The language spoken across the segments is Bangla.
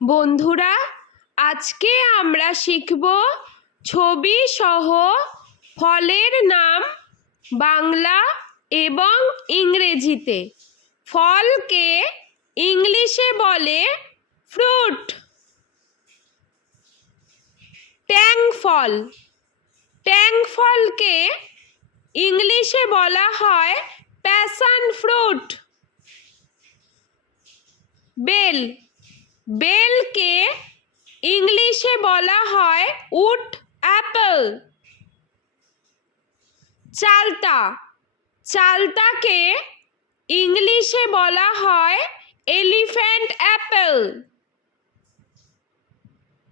বন্ধুরা, আজকে আমরা শিখব ছবি সহ ফলের নাম বাংলা এবং ইংরেজিতে। ফলকে ইংলিশে বলে ফ্রুট। ট্যাং ফল, ট্যাং ফলকে ইংলিশে বলা হয় প্যাশন ফ্রুট। বেল, বেলকে ইংলিশে বলা হয় উড অ্যাপল। চালতা, চালতাকে ইংলিশে বলা হয় এলিফ্যান্ট অ্যাপল।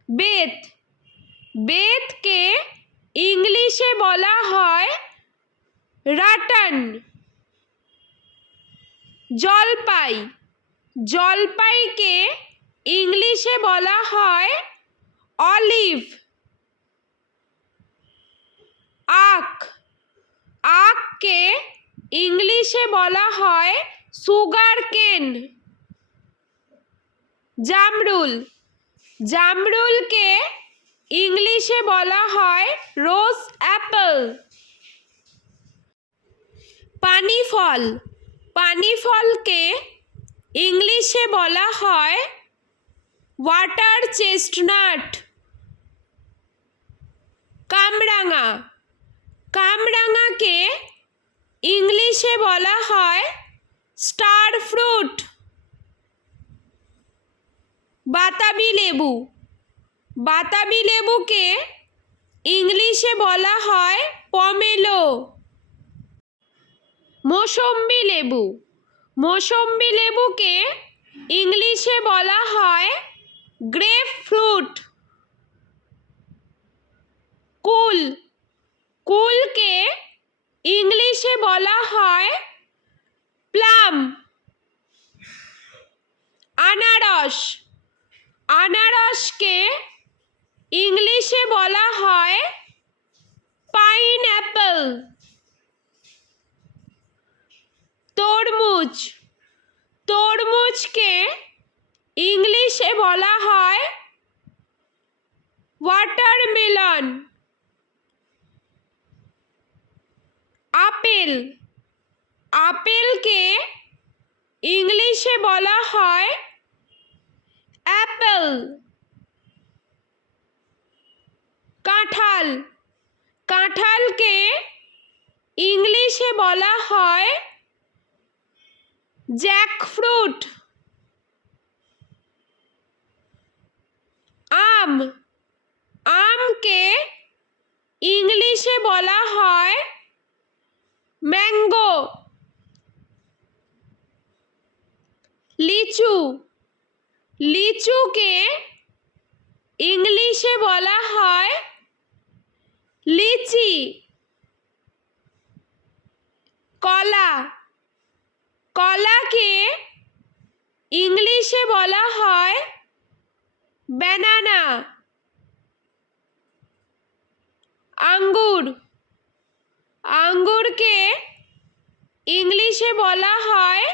বেত, বেতকে ইংলিশে বলা হয় রাটান। জলপাই, জলপাইকে ইংলিশে বলা হয় অলিভ। আখ, আখকে ইংলিশে বলা হয় সুগার কেন। জামরুল, জামরুলকে ইংলিশে বলা হয় রোজ অ্যাপল। পানি ফল, পানি ফলকে ইংলিশে বলা হয় ওয়াটার চেস্টনাট। কামরাঙা, কামরাঙাকে ইংলিশে বলা হয় স্টার ফ্রুট। বাতাবি লেবু, বাতাবি লেবুকে ইংলিশে বলা হয় পমেলো। মৌসম্বি লেবু, মৌসম্বি লেবুকে ইংলিশে বলা হয় গ্রেপ ফ্রুট। কুল, কুলকে ইংলিশে বলা হয় প্লাম। আনারস, আনারসকে ইংলিশে বলা হয় পাইনঅ্যাপল। তরমুজ, তরমুজকে ইংলিশে বলা হয় ওয়াটারমেলন। আপেল, আপেলকে ইংলিশে বলা হয় অ্যাপল। কাঁঠাল, কাঁঠালকে ইংলিশে বলা হয় জ্যাকফ্রুট। আম, আমকে ইংলিশে বলা হয় ম্যাঙ্গো। লিচু, লিচুকে ইংলিশে বলা হয় লিচি। কলা, কলাকে ইংলিশে বলা হয় ব্যানানা। আঙ্গুর, আঙ্গুরকে ইংলিশে বলা হয়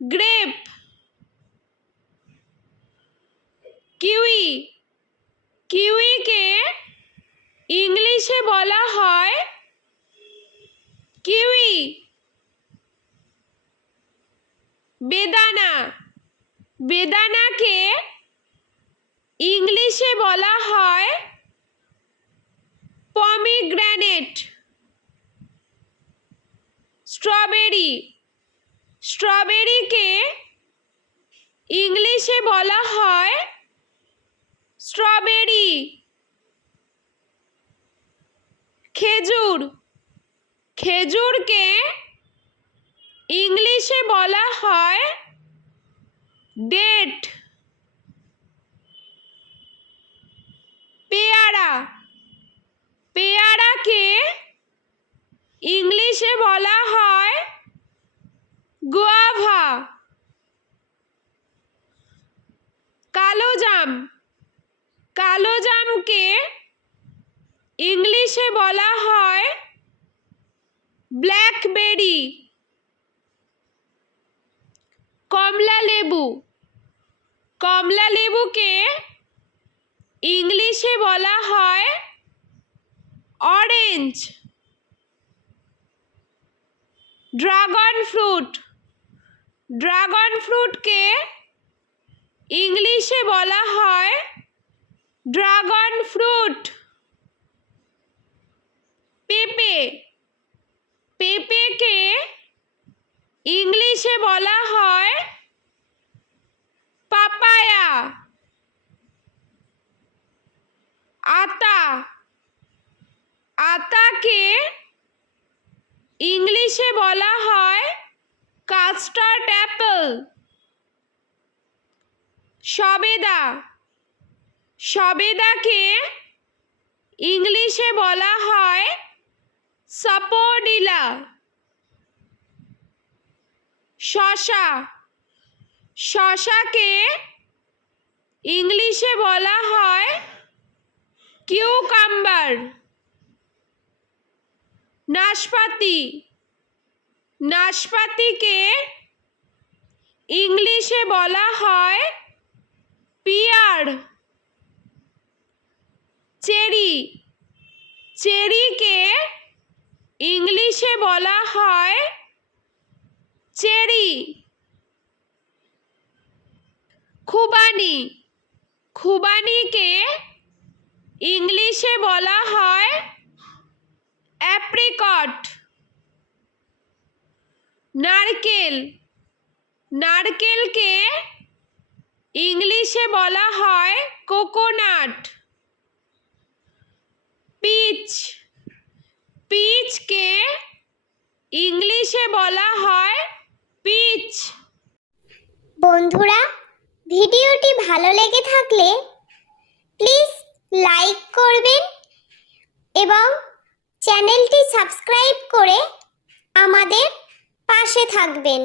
গ্রেপ। কিউই, কিউইকে ইংলিশে বলা হয় কিউই। বেদানা, বেদানাকে ইংলিশে বলা হয় পমিগ্রেনেট। স্ট্রবেরি, স্ট্রবেরিকে ইংলিশে বলা হয় স্ট্রবেরি। খেজুর, খেজুরকে ইংলিশে বলা হয় ডেট। পেয়ারা, পেয়ারাকে ইংলিশে বলা হয় গুয়াভা। কালোজাম, কালোজামকে ইংলিশে বলা হয় ব্ল্যাকবেরি। কমলা লেবু, কমলা লেবুকে ইংলিশে বলা হয় অরেঞ্জ। ড্রাগন ফ্রুটকে ইংলিশে বলা হয় ড্রাগন ফ্রুট। পেঁপেকে ইংলিশে বলা হয় পাপায়া। আতাকে ইংলিশে বলা হয় কাস্টার্ড অ্যাপেল। সবেদাকে ইংলিশে বলা হয় সাপোডিলা। শসাকে ইংলিশে বলা হয় কিউকাম্বার। নাশপাতিকে ইংলিশে বলা হয় পিয়ার। চেরিকে ইংলিশে বলা হয় চেরি। খুবানিকে ইংলিশে বলা হয় অ্যাপ্রিকট। নারকেলকে ইংলিশে বলা হয় কোকোনাট। পিচকে ইংলিশে বলা হয় পিচ। বন্ধুরা, ভিডিওটি ভালো লেগে থাকলে প্লিজ লাইক করবেন এবং চ্যানেলটি সাবস্ক্রাইব করে আমাদের পাশে থাকবেন।